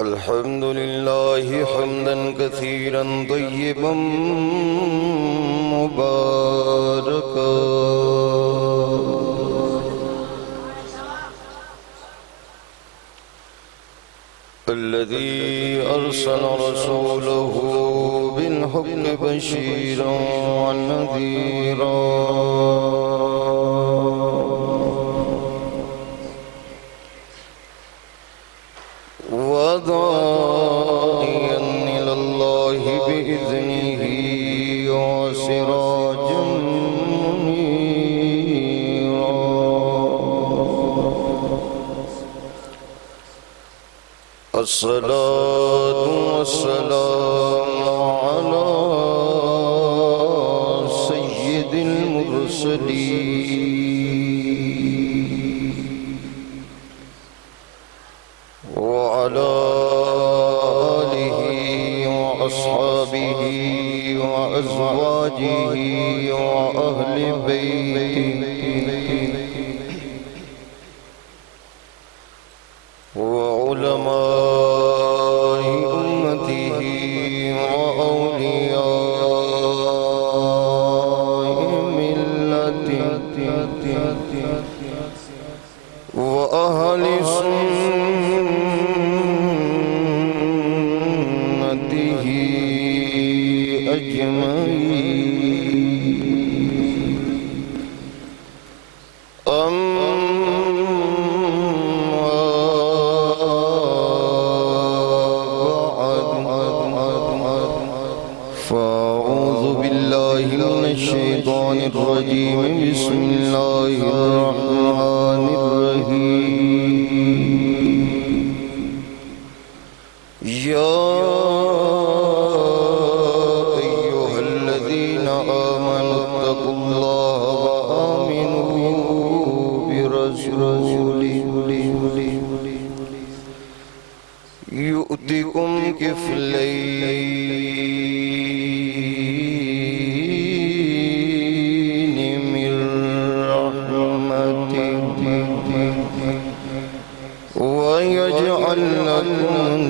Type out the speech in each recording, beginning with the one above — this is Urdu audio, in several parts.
الحمد لله حمدا كثيرا طيبا مباركا الذي أرسل رسوله بالحق بشيرا ونذيرا وداعيا إلى الله بإذنه وسراجا منيرا الصلاة والسلام على سيد المرسلين وعلى آله وأصحابه وأزواجه وأهل بيته وعلماء أمته وأولياء ملته وأهل سنته أجمعين أما فأعوذ بالله من الشيطان الرجيم بسم الله الرحمن الرحيم يا أيها الذين آمنوا اتقوا الله وآمنوا برسوله يؤتكم كفلين من رحمته ويجعل لكم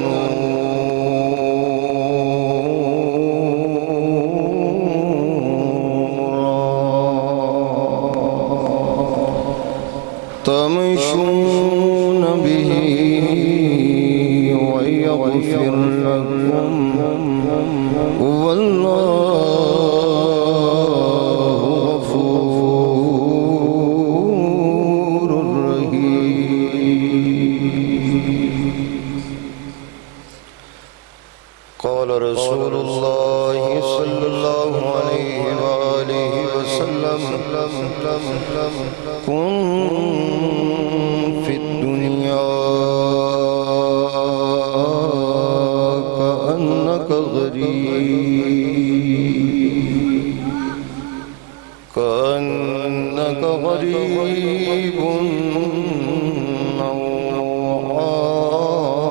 تمشون به ويغفر لكم والله غفور رحيم قال رسول الله صلى الله عليه وآله وسلم كن في الدنيا كأنك غريب أو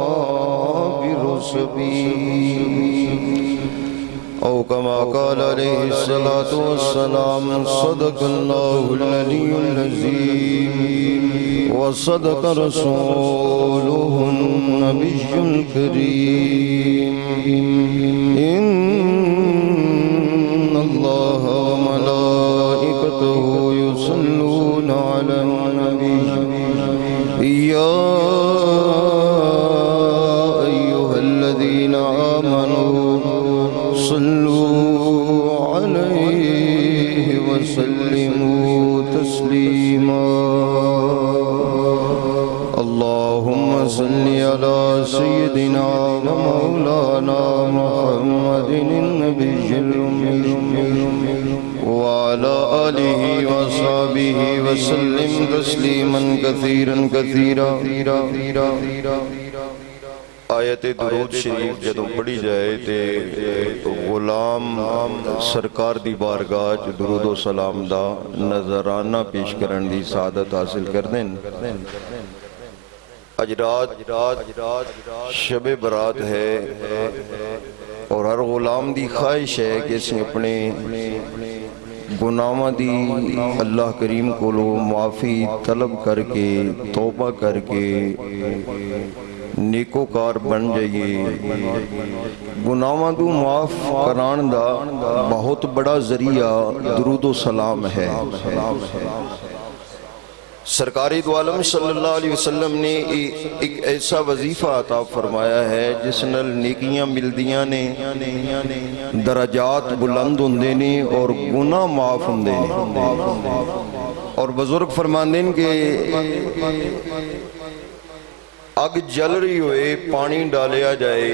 عابر سبيل أو كما قال عليه الصلاة والسلام صدق الله العلي العظيم وصدق رسوله النبي الكريم إن الله وملائكته يصلون على النبي يا أيها الذين آمنوا صلوا عليه وسلموا تسليما اللهم صل على سيدنا ومولانا محمد النبي الأمي وعلى آله وصحبه وسلم تسليما كثيرا كثيرا آیت درود شریف جدوں پڑھی جائے تے غلام سرکار دی بارگاہ درود و سلام دا نظرانہ پیش کرن دی سعادت حاصل کر دیں اج رات شب برات ہے اور ہر غلام دی خواہش ہے کہ اس نے اپنے گناہاں دی اللہ کریم کو معافی طلب کر کے توبہ کر کے نیکوکار بن جائیے. گناہاں دو معاف کران دا بہت بڑا ذریعہ درود و سلام ہے. سرکار دو عالم صلی اللہ علیہ وسلم نے ایک ایسا وظیفہ عطا فرمایا ہے جس نال نیکیاں ملدیاں نے، درجات بلند ہوندے نے اور گناہ معاف ہوندے نے. اور بزرگ فرماندے ہیں کہ اگ جل رہی ہوئے پانی ڈالیا جائے،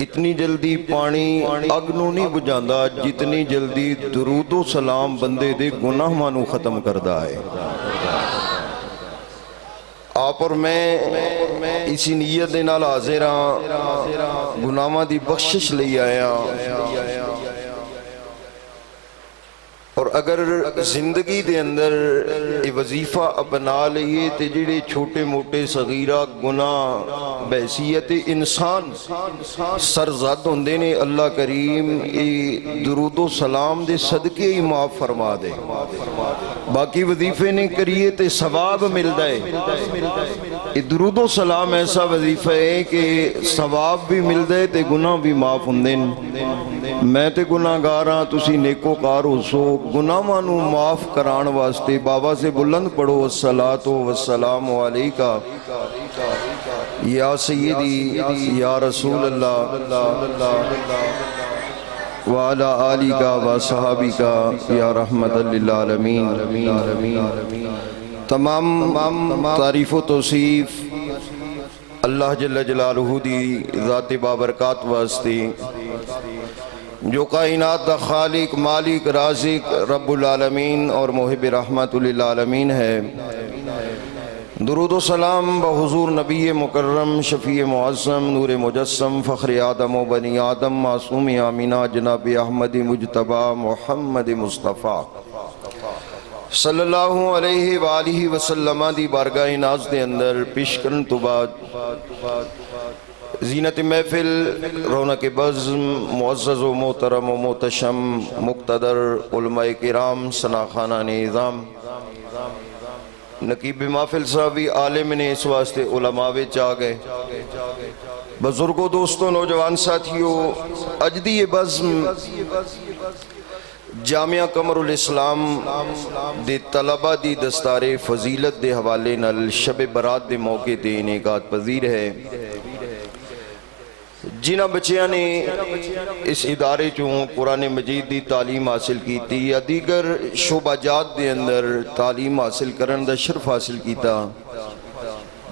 اتنی جلدی پانی اگ نو نہیں بجھاندا جتنی جلدی درود و سلام بندے دے گناہ مانو ختم کردا ہے. آپ اور میں اسی نیت دے نال حاضر ہاں، گناہاں دی بخشش لئی آیا. اور اگر زندگی دے اندر یہ وظیفہ اپنا لئیے تے جڑے چھوٹے موٹے صغیرہ گناہ بحیثیت انسان سرزد ہوندے نے، اللہ کریم یہ درود و سلام دے صدقے ہی معاف فرما دے. باقی وظیفے نے کریے تے ثواب مل دائے. یہ درود و سلام ایسا وظیفہ ہے کہ ثواب بھی مل دائے تے گناہ بھی معاف ہوندے. میں تے گناہ گاراں تسی نیکوکار ہو سو، گناہاں نو معاف کران واسطے بابا سے بلند پڑھو الصلاۃ والسلام علیکہ یا سیدی یا رسول اللہ وعلی آلکہ و صحابکہ یا رحمت للعالمین. تمام تعریف و توصیف اللہ جل جلالہ دی ذات بابرکات واسطے جو کائنات دا خالق مالک رازق رب العالمین اور محب رحمت للعالمین ہے. درود و سلام بحضور نبی مکرم شفیع معظم نور مجسم فخر آدم و بنی آدم معصوم آمینہ جناب احمد مجتبی محمد مصطفیٰ صلی اللہ علیہ وآلہ وسلم دی بارگاہ ناز دے اندر پیش کرن تو بعد زینت محفل رونق بزم معزز و محترم و محتشم مقتدر علماء کرام ثناخانہ نظام نقیب محفل صاحبی عالم نے اس واسطے علماء وچ آ گئے. بزرگوں دوستوں نوجوان ساتھیوں، اجدی بزم جامعہ قمر الاسلام دے طلبہ دی دستار فضیلت دے حوالے نال شب برات دے موقع دے انعقاد پذیر ہے. جنہ بچیاں نے اس ادارے چوں قرآن مجید دی تعلیم حاصل کیتی یا دیگر شعبہ جات دے اندر تعلیم حاصل کرن دا شرف حاصل کیتا،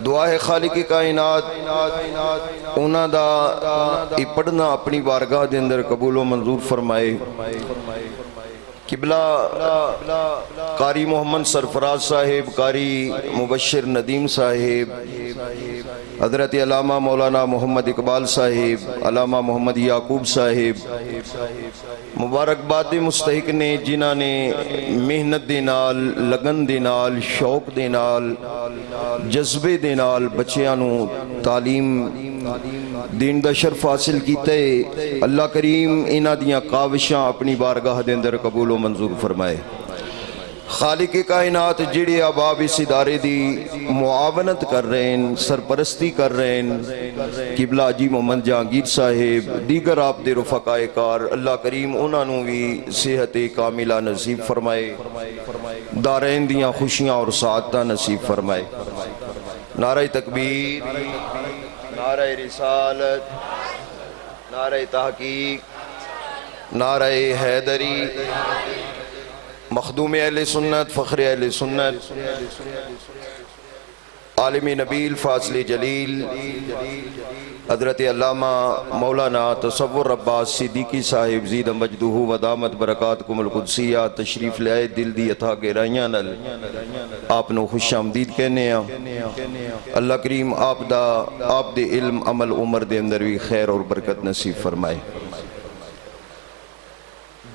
دعا ہے خالق کائنات انہاں دا پڑھنا اپنی بارگاہ دے اندر قبول و منظور فرمائے. قبلہ قاری محمد سرفراز صاحب، قاری مبشر ندیم صاحب، حضرت علامہ مولانا محمد اقبال صاحب، علامہ محمد یعقوب صاحب مبارکباد مستحق نے جنہاں نے محنت دے نال، لگن دے نال، شوق دے نال، جذبے دے نال بچیاں نو تعلیم دین دا شرف حاصل کیتا ہے. اللہ کریم انہاں دیاں کاوشاں اپنی بارگاہ دے اندر قبول و منظور فرمائے. خالق کائنات جڑے احباب اس ادارے دی معاونت کر رہے ہیں، سرپرستی کر رہے ہیں، قبلہ حاجی محمد جہانگیر صاحب، دیگر آپ دے رفقاء کار، اللہ کریم انہاں نو بھی صحت کاملہ نصیب فرمائے، دارین دیاں خوشیاں اور سعادتاں نصیب فرمائے. نعرہ تکبیر، نعرہ رسالت، نعرہ تحقیق، نعرہ حیدری، مخدوم اہل سنت، فخر اہل سنت، عالم نبیل، فاضل جلیل، حضرت علامہ مولانا تصور عباس صدیقی صاحب زید مجدہ و دامت برکاتکم القدسیہ تشریف لے آئے. دل دی عطا گہرائیاں نال آپ نو خوش آمدید کہنے ہیں. اللہ کریم آپ دے علم عمل عمر دے اندر بھی خیر اور برکت نصیب فرمائے.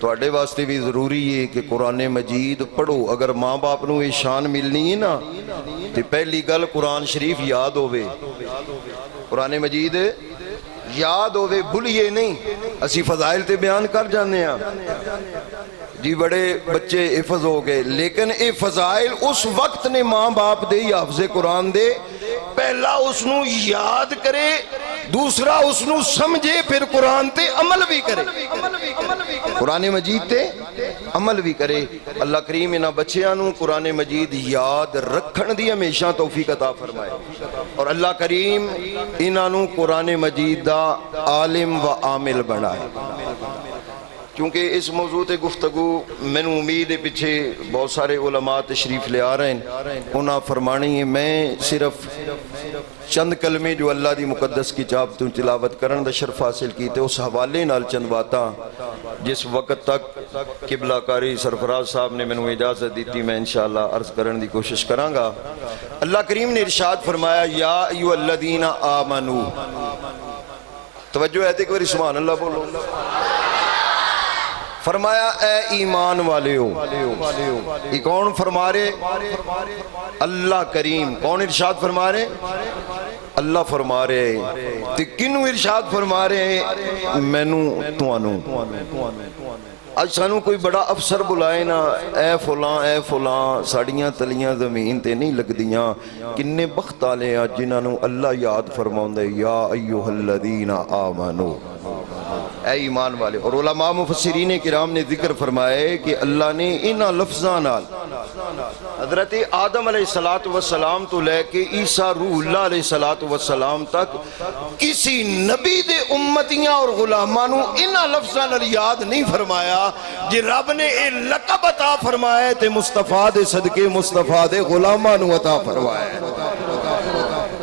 ਤੁਹਾਡੇ ਵਾਸਤੇ ਵੀ ਜ਼ਰੂਰੀ ਹੈ ਕਿ ਕੁਰਾਨ ਮਜੀਦ ਪੜੋ। ਅਗਰ ਮਾਂ ਬਾਪ ਨੂੰ ਇਹ ਸ਼ਾਨ ਮਿਲਣੀ ਹੈ ਨਾ ਤੇ ਪਹਿਲੀ ਗੱਲ ਕੁਰਾਨ ਸ਼ਰੀਫ ਯਾਦ ਹੋਵੇ, ਕੁਰਾਨ ਮਜੀਦ ਯਾਦ ਹੋਵੇ, ਭੁੱਲੀਏ ਨਹੀਂ। ਅਸੀਂ ਫਜ਼ਾਇਲ ਤੇ ਬਿਆਨ ਕਰ ਜਾਂਦੇ ਹਾਂ جی بڑے بچے حفظ ہو گئے، لیکن اے فضائل اس وقت نے ماں باپ دے یا حفظ قرآن دے، پہلا اس نو یاد کرے، دوسرا اس نو سمجھے، پھر قرآن تے عمل بھی کرے، قرآن مجید تے عمل بھی کرے۔ اللہ کریم انہا بچیاں نو قرآن مجید یاد رکھن دی ہمیشہ توفیق عطا فرمائے، اور اللہ کریم انہا نو قرآن مجید دا عالم و عامل بنائے۔ کیونکہ اس موضوع تے گفتگو میں نے امید ہے پیچھے بہت سارے علماء تشریف لے آ رہے ہیں، انہاں فرمانی ہے میں صرف چند کلمے جو اللہ دی مقدس کتاب تو تلاوت کرن دا شرف حاصل کیتے اس حوالے نال چند باتاں جس وقت تک قبلہ کاری سرفراز صاحب نے میں نے اجازت دیتی میں انشاءاللہ عرض کرن دی کوشش کراں گا۔ اللہ کریم نے ارشاد فرمایا یا ایھا الذین آمنو، توجہ ہے تے ایک بار سبحان اللہ بولو، فرمایا اے ایمان والے ہو۔ یہ کون فرما رہے؟ اللہ کریم۔ کون ارشاد فرما رہے؟ اللہ فرما رہے۔ تے کنوں ارشاد فرما رہے؟ مینوں توانوں۔ آج سانوں کوئی بڑا افسر بلائے نا اے فلاں ساڑیاں تلیاں زمین تے نہیں لگ دیاں، کنے بخت آلے ہیں جنہاں نو اللہ یاد فرماؤں دے یا ایھا الذین آمنو، اے ایمان والے۔ اور علماء مفسرین کرام نے ذکر فرمائے کہ اللہ نے انہاں لفظاں نال حضرت آدم علیہ السلام تو لے کے عیسیٰ روح اللہ علیہ السلام تک کسی نبی دے امتیاں اور غلامانوں انہاں لفظاں نال یاد نہیں فرمایا۔ جی رب نے اے لقب عطا فرمائے تے مصطفیٰ دے صدقے مصطفیٰ دے غلامانوں عطا فرمائے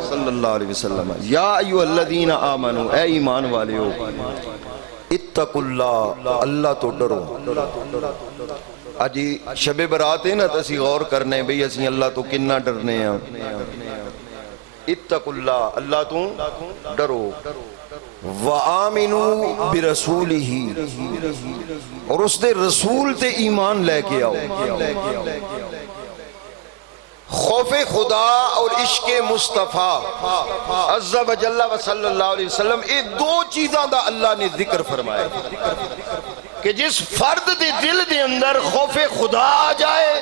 صلی اللہ علیہ وسلم۔ یا ایھا الذین آمنو، اے ایمان والے ہو، اتقوا اللہ، اللہ تو ڈرو۔ آجی شب برات ہے نا تو اسی غور کرنے بھئی اسی اللہ تو کننا ڈرنے ہیں۔ اتقوا اللہ، اللہ تو ڈرو، وآمنوا برسولہ، اور اس دے رسول تے ایمان لے کے آؤ۔ خوف خدا اور عشق مصطفیٰ عز و جل و صلی اللہ علیہ وسلم، یہ دو چیزاں دا اللہ نے ذکر فرمائے کہ جس فرد دے دل دے اندر خوف خدا آ جائے،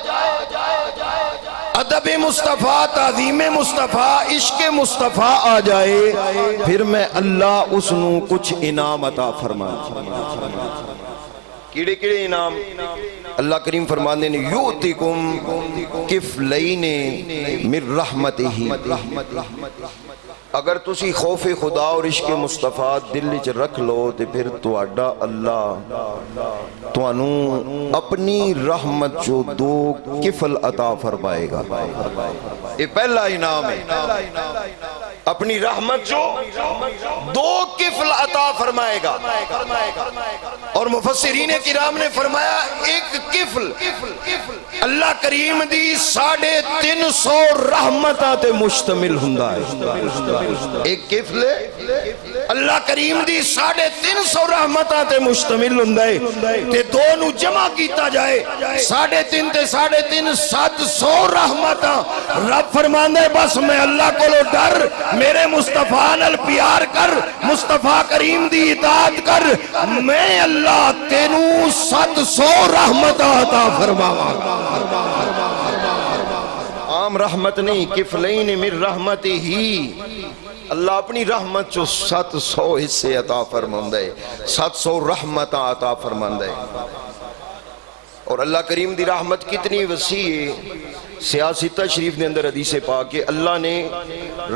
ادب مصطفیٰ، تعظیم مصطفیٰ، عشق مصطفیٰ آ جائے، پھر میں اللہ اس نو کچھ انعام عطا فرمائے۔ کیڑے کیڑے انعام؟ اللہ کریم فرمانے نے یؤتکم کفلین من رحمتہ، اگر تسی خوف خدا اور عشق مصطفیٰ دل وچ رکھ لو تے پھر تواڈا اللہ تانوں اپنی رحمت جو دو کفل عطا فرمائے گا۔ یہ پہلا انعام ہے، اپنی رحمت جو دو کفل عطا فرمائے گا۔ اور مفسرین کرام نے فرمایا ایک کفل اللہ کریم دی 350 رحمتاں تے مشتمل ہوندا ہے۔ ایک کفل اللہ کریم دی 350 رحمتاں تے مشتمل ہوندا ہے، تے دو نو جمع کیتا جائے 3.5 تے 3.5 700 رحمتاں۔ رب فرماندا ہے بس میں اللہ کولو ڈر، میرے مصطفیٰ نال پیار کر، مصطفیٰ کریم دی اطاعت کر، میں اللہ تینوں 700 رحمتاں عطا فرماواں۔ عام رحمت نہیں، کفلین من رحمتہ ہی، اللہ اپنی رحمت جو 700 حصے عطا فرماندہ ہے، 700 رحمتاں عطا فرماندہ ہے۔ اور اللہ کریم دی رحمت کتنی وسیع ہے، سیاستہ شریف نے اندر حدیث پاک کہ اللہ نے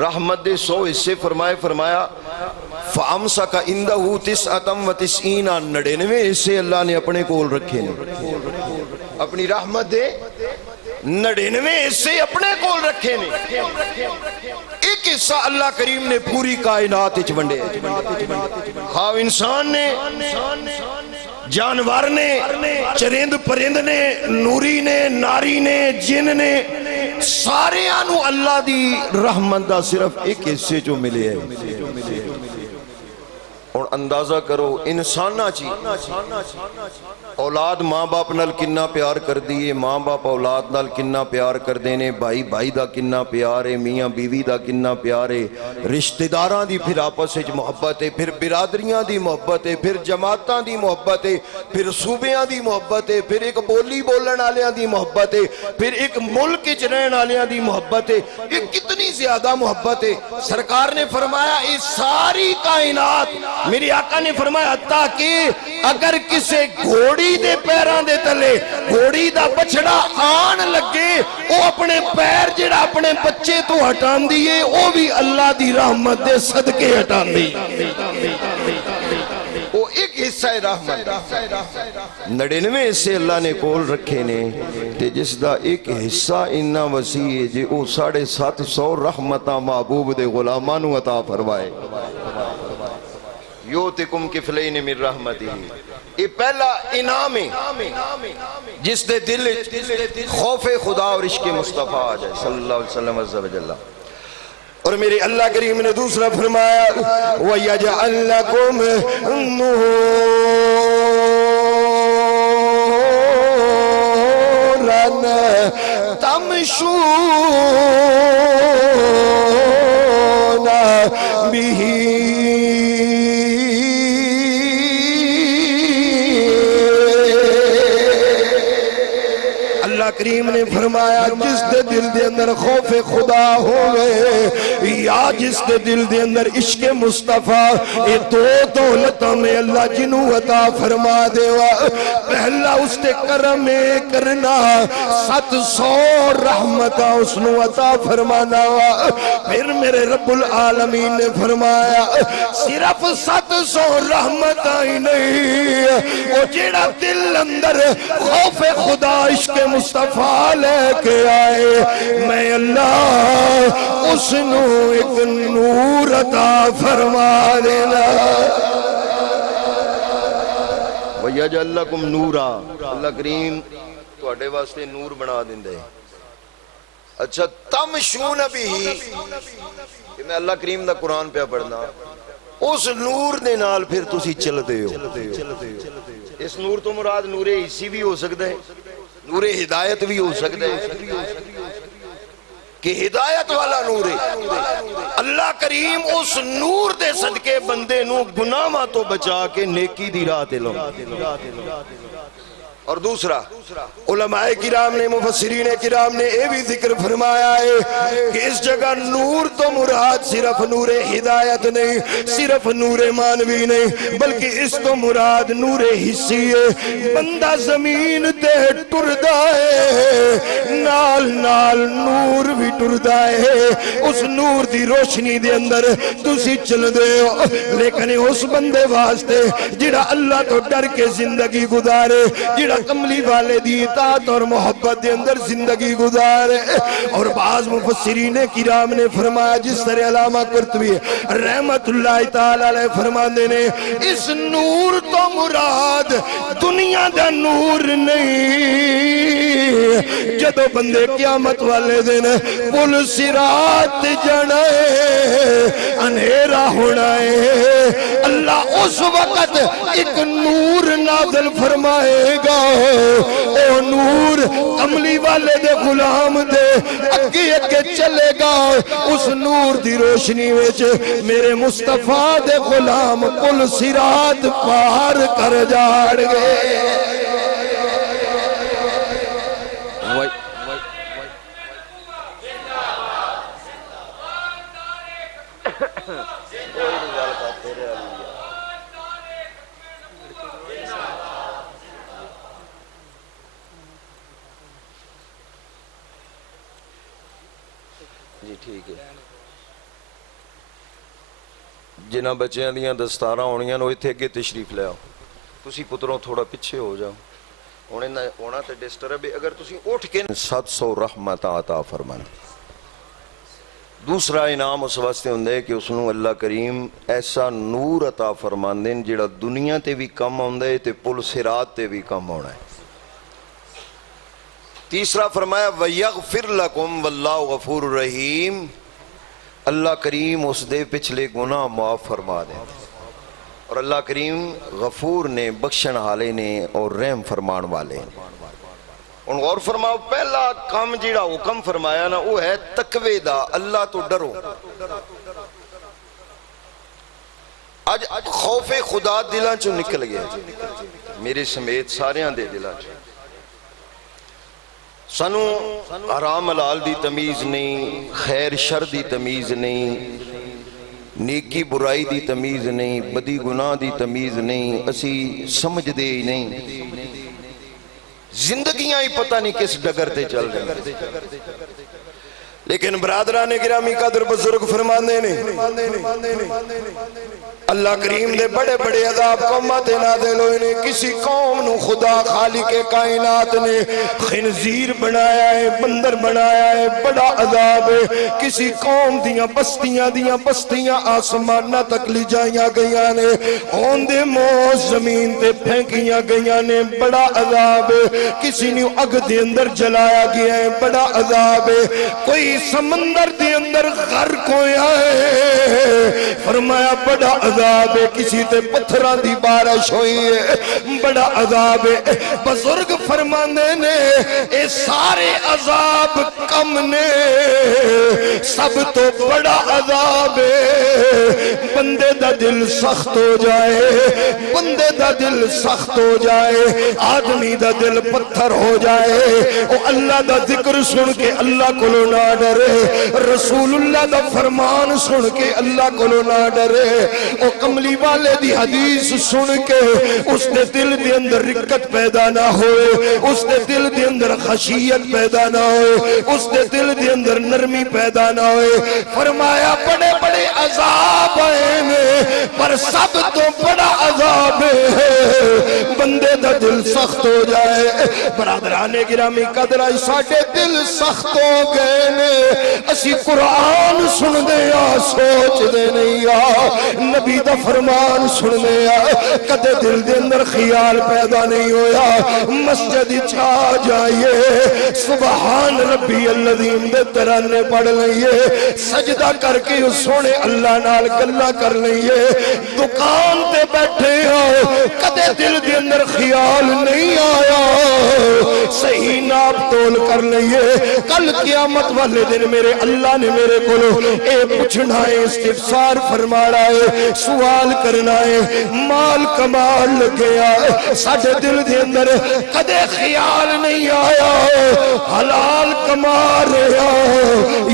رحمت دے 100 حصے فرمایا فَأَمْسَكَ عِنْدَهُ 99 99 حصے اللہ نے اپنے کول رکھے نے، اپنی رحمت دے 99 حصے اپنے کول رکھے نے۔ ایک حصہ اللہ کریم نے پوری کائنات وچ ونڈے، خواہ انسان نے، جانور نے، چرند پرند نے، نوری نے، ناری نے، جن نے، سارے آنو اللہ دی رحمت دا صرف ایک حصے جو ملے ہے۔ اور اندازہ کرو انسانہ چی اولاد ماں باپ نال کننا پیار کر دیئے، ماں باپ اولاد نال کننا پیار کر دینے، بھائی بھائی دا کننا پیار ہے، میاں بیوی دا کننا پیار ہے، رشتہ داران دی پھر آپس وچ محبت ہے، پھر برادریاں دی محبت ہے، پھر جماعتاں دی محبت ہے، پھر صوبیاں دی محبت ہے، پھر ایک بولی بولن آلیاں دی محبت ہے، پھر ایک ملک وچ رہن آلیاں دی محبت ہے، یہ کتنی زیادہ محبت ہے۔ سرکار نے فرمایا اس ساری کائنات، میری آقا نے فرمایا تاکہ اگر کسے گھوڑی دے پیران دے تلے گھوڑی دا بچڑا آن لگے وہ اپنے پیر جڑا اپنے بچے تو ہٹان دیئے وہ بھی اللہ دی رحمت دے صدقے ہٹان دیئے، وہ ایک حصہ رحمت 99 سے اللہ نے کول رکھے نے تے جس دا ایک حصہ انہا وسیع ہے جے او 750 رحمتہ محبوب دے غلامانو عطا فرمائے۔ یوتکم کفلین من رحمتی، یہ پہلا انعام ہے جس دے دل خوف خدا اور عشق مصطفیٰ آ جائے صلی اللہ علیہ وسلم عز و جل۔ اور میرے اللہ کریم نے دوسرا فرمایا وَيَجْعَلْ لَكُمْ نُورًا تَمْشُونَ بِهِ۔ کریم نے فرمایا جس دے دل دے اندر خوف خدا ہوئے یا جس دے دل دے اندر عشق مصطفیٰ، یہ دو دولتوں میں اللہ جنہوں عطا فرما دے پہلا اس تے کرم کرنا 700 رحمتہ اس نو عطا فرمانا، پھر میرے رب العالمین نے فرمایا صرف 700 رحمتہ ہی نہیں، وہ جیڑا دل اندر خوف خدا عشق مصطفیٰ لے کے آئے میں اللہ اس نو ایک نور عطا فرما دینا۔ وَيَجْعَلْ لَكُمْ نُورًا، اللہ کریم تو اڈے واسطے نور بنا دیندے۔ اچھا تمشون بھی، میں اللہ کریم دا قرآن پہ پڑھنا اس نور دے نال پھر تسی چل دے ہو۔ اس نور تو مراد نور حسی بھی ہو سکتا ہے، نور ہدایت بھی ہو سکتا ہے کہ ہدایت والا نور ہے۔ اللہ کریم اس نور دے صدقے بندے نو گناہاں تو بچا کے نیکی دی راہ تے لاؤ۔ اور دوسرا علماء کرام نے مفسرین کرام نے یہ بھی ذکر فرمایا ہے کہ اس جگہ نور تو مراد صرف نور ہدایت نہیں، صرف نور مانوی نہیں، بلکہ اس تو مراد نور حسی ہے۔ بندہ زمین تے ٹردا ہے نال نال نور بھی ٹردا ہے، اس نور دی روشنی دے اندر تسی چل دے ہو، لیکن اس بندے واسطے جڑا اللہ تو ڈر کے زندگی گزارے، جڑا کملی والے دی اطاعت اور محبت دے اندر زندگی گزارے۔ اور بعض مفسرین کرام نے فرمایا جس طرح علامہ قرطبی رحمت اللہ تعالی علیہ فرماندے نے اس نور تو مراد دنیا دا نور نہیں، جدو بندے قیامت والے دن پل صراط جانا ہے انہیرا ہونا ہے، اللہ اس وقت ایک نور نازل فرمائے گا، او نور کملی والے دے غلام دے اگے اگے چلے گا، اس نور دی روشنی وچ میرے مصطفیٰ دے غلام پل صراط پار کر جاڑ گئے۔ جی ٹھیک ہے، جنہ بچیاں دیاں دستاراں ہونیاں نو ایتھے اگے تشریف لے آؤ، تسی پتروں تھوڑا پیچھے ہو جاؤ، ہونا تے ڈسٹرب ہے، اگر تسی اٹھ کے 700 رحمت عطا فرمان۔ دوسرا انعام اس واسطے ہوندے کہ اس نو اللہ کریم ایسا نور عطا فرمان دین جڑا دنیا تے بھی کم ہوندے تے پل صراط تے بھی کم ہونا ہے۔ تیسرا فرمایا وَيَغْفِرْ لَكُمْ وَاللَّهُ غَفُورٌ رَحِيمٌ، اللہ کریم اس دے پچھلے گناہ معاف فرما دیں۔ اور اللہ کریم غفور نے، بخشن والے نے اور رحم فرمان والے۔ ان غور فرماؤ، پہلا کام جیڑا حکم فرمایا نا وہ ہے تقوی دا، اللہ تو ڈرو۔ آج خوف خدا دلاں چوں نکل گیا، میرے سمیت ساریاں دے دلاں چوں۔ سانو حرام حلال دی تمیز نہیں، خیر شر دی تمیز نہیں، نیکی برائی دی تمیز نہیں، بدی گناہ دی تمیز نہیں، اسی سمجھ دے ہی نہیں، زندگیاں ہی پتہ نہیں کس ڈگر تے چل رہے ہیں۔ لیکن برادران گرامی قدر بزرگ فرماندے نے اللہ کریم دے بڑے بڑے عذاب قومات نازل ہوئے نے۔ کسی قوم نو خدا خالق کائنات نے خنزیر بنایا ہے، بندر بنایا ہے، بڑا عذاب ہے۔ کسی قوم دیاں بستیاں آسمانہ تک لی جائیاں گئیاں نے، ہوندے موز زمین تے پھینکیاں گئیاں نے، بڑا عذاب ہے۔ کسی نے اگ دے اندر جلایا گیا ہے، بڑا عذاب ہے۔ کوئی سمندر دے اندر غرق ہویا ہے، فرمایا بڑا عذاب ہے۔ کسی تے پتھران دی بارش ہوئی ہے، بڑا عذاب ہے۔ بزرگ فرمانے نے اے سارے عذاب کم نے، سب تو بڑا عذاب ہے بندے دا دل سخت ہو جائے، بندے دا دل سخت ہو جائے، آدمی دا دل پتھر ہو جائے، او اللہ دا ذکر سن کے اللہ کو نہ ڈرے، رسول اللہ دا فرمان سن کے اللہ کو نہ ڈرے، او کملی والے دی حدیث سن کے اس نے دل دے اندر رکت پیدا نہ ہوئے، اس نے دل دے اندر خشیت پیدا نہ ہوئے، اس نے دل دے اندر نرمی پیدا نہ ہوئے۔ فرمایا بڑے بڑے عذاب ہیں، پر سب تو بڑا عذاب ہے بندے دا دل سخت ہو جائے۔ برادران گرامی قدر آئی ساڑھے دل سخت ہو گئے نے، اسی قرآن سن دیا سوچ دے نہیں آ، نبی دا فرمان سن دیا کدے دل دے اندر خیال پیدا نہیں ہویا مسجد چھا جائیے، سبحان ربی العظیم دے ترانے پڑھ لئیے، سجدہ کر کے سونے اللہ نال گلہ کر لئیے، دکان تے بیٹھے ہو کدے دل دے اندر خیال نہیں آیا، صحیح ناپ تول کر لئیے، کل قیامت والے دن میرے اللہ نے میرے کولو اے پوچھنا ہے، استفسار فرما رہا ہے، سوال کرنا ہے، مال کمال لگیا ساڑھے دل دے اندر کدے خیال نہیں آیا حلال کما رہا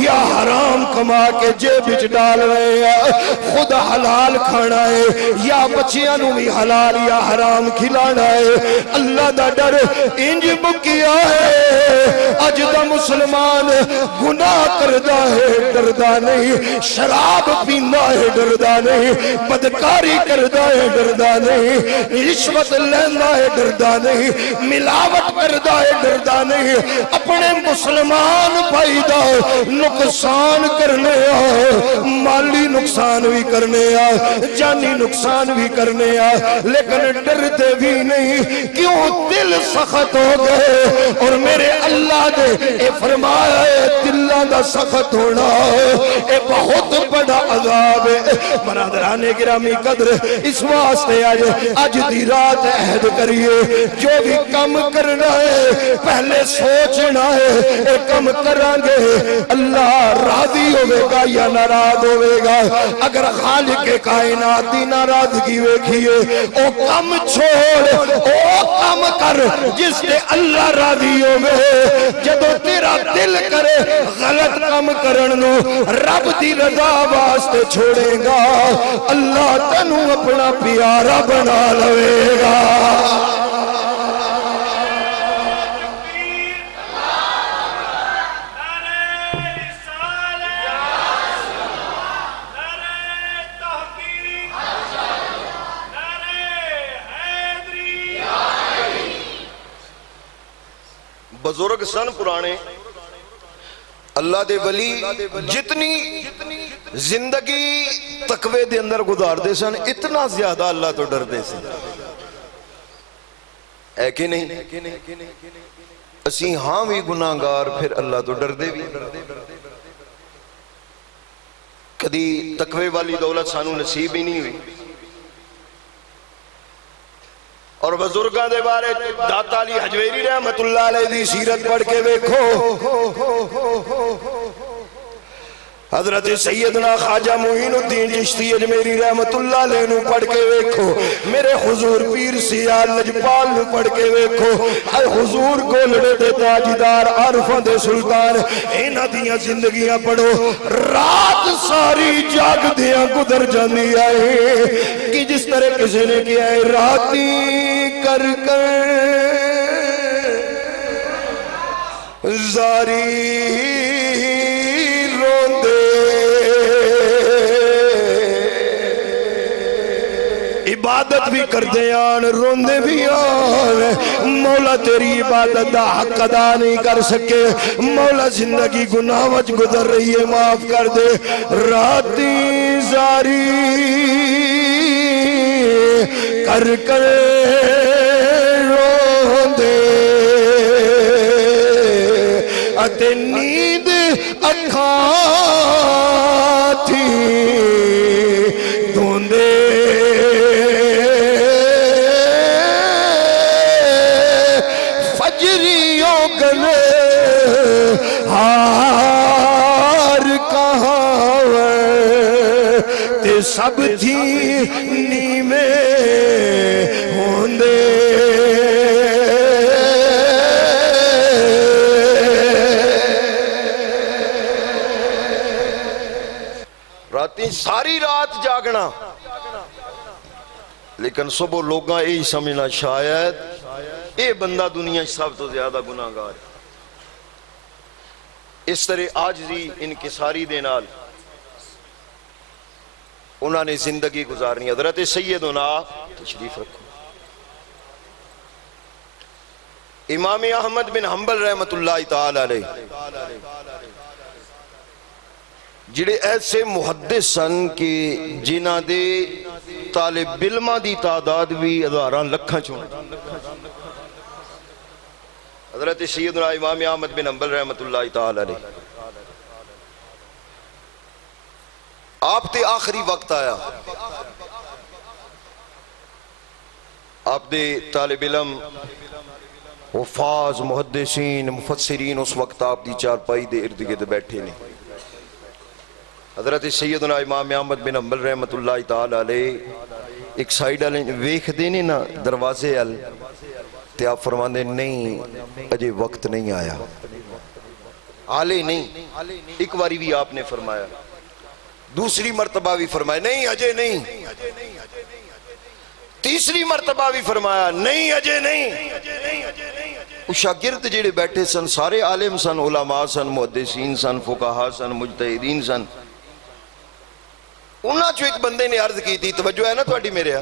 یا حرام کما کے جیب وچ ڈال رہے ہیں، خود حلال کھانا ہے یا بچیاں نو بھی حلال یا حرام کھلانا ہے، اللہ دا ڈر انج مکیا ہے۔ اج دا مسلمان گناہ کردہ ہے ڈردہ نہیں، شراب پیندہ ہے ڈردہ نہیں، بدکاری کردہ ہے ڈردہ نہیں، رشوت لیندہ ہے ڈردہ نہیں، ملاوٹ کردہ ہے ڈردہ نہیں، اپنے مسلمان پائدہ نقصان کرنے مالی نقصان بھی کرنے جانی نقصان بھی کرنے لیکن ڈرتے بھی نہیں، کیوں دل سخت ہو گئے۔ اور میرے اللہ نے اے فرمایا ہے دلہ دا سخت ہونا اے بہت بڑا عذاب ہے۔ برادران گرامی قدر اس واسطے آج دی رات عہد کریے، جو بھی کم کرنا ہے پہلے سوچنا ہے اے کم کرانگے اللہ راضی ہوئے گا یا ناراض ہوئے گا۔ اگر خالق کائنات دی ناراضگی ویکھیے او کم چھوڑ او کم کر جس سے اللہ راضی ہوئے، جدو تیرا دل کرے غلط کم کرنو رب دی رضا واسطے چھوڑے گا، اللہ تنو اپنا پیارا بنا لوے گا۔ بزرگ سن پرانے اللہ دے ولی جتنی زندگی تقوی دے اندر گزار دے سن اتنا زیادہ اللہ تو ڈر دے سن، ہے کہ نہیں؟ اسی ہاں بھی گناہگار پھر اللہ تو ڈر دے بھی۔ کدی تقوی والی دولت سانو نصیب ہی نہیں ہوئی، اور بزرگاں دے بارے داتا علی حجویری رحمت اللہ علیہ دی سیرت پڑھ کے دیکھو، حضرت سیدنا خواجہ معین الدین چشتی اجمیری رحمت اللہ علیہ نو پڑھ کے دیکھو، میرے حضور پیر سیال لجپال نو پڑھ کے دیکھو، اے حضور گولڑے دے تاجدار عارفاں دے سلطان، انہاں دیاں زندگیاں پڑھو، رات ساری جاگ دیاں گزر جاندی آئے کہ جس طرح کسی نے کیا ہے راتی کر کر زاری عبادت بھی کر دیان روندے بھی آن، مولا تیری عبادت دا حق ادا نہیں کر سکے، مولا زندگی گناہ وچ گزر رہی ہے معاف کر دے، راتی زاری کر کر روندے اتے نیند اکھاں تھی دھوندے، فجریوں گلے ہار کہاں تے سب تھی نیمے ہوندے، راتی ساری رات جاگنا، لیکن صبح لوگاں یہی سمجھنا شاید اے بندہ دنیا سب تو زیادہ گناہگار ہے، اس طرح عاجزی انکساری دے نال انہوں نے زندگی گزارنی۔ حضرت سیدنا تشریف رکھو امام احمد بن حنبل رحمت اللہ تعالی علیہ، جڑے ایسے محدث سن کہ جنہ دے طالب علماں دی تعداد بھی ہزاراں لکھاں چوں، حضرت سیدنا امام احمد بن حنبل رحمت اللہ تعالی علیہ، آپ تے آخری وقت آیا، آپ دے طالب علم حفاظ محدثین مفسرین اس وقت آپ دی چارپائی دے ارد گرد بیٹھے نے، حضرت سیدنا امام احمد بن حنبل رحمت اللہ تعالی علیہ ایک سائیڈ والے ویکھ دینے نا دروازے ال تے آپ فرماندے نہیں اجے وقت نہیں آیا، آلے نہیں، ایک باری بھی آپ نے فرمایا، دوسری مرتبہ بھی فرمایا نہیں اجے نہیں، تیسری مرتبہ بھی فرمایا نہیں اجے نہیں۔ وہ شاگرد جڑے بیٹھے سن سارے عالم سن، علماء سن، محدثین سن، فقہا سن، مجتہدین سن، انہاں چو ایک بندے نے عرض کی تھی، توجہ ہے نا تھوڑی میرے ہاں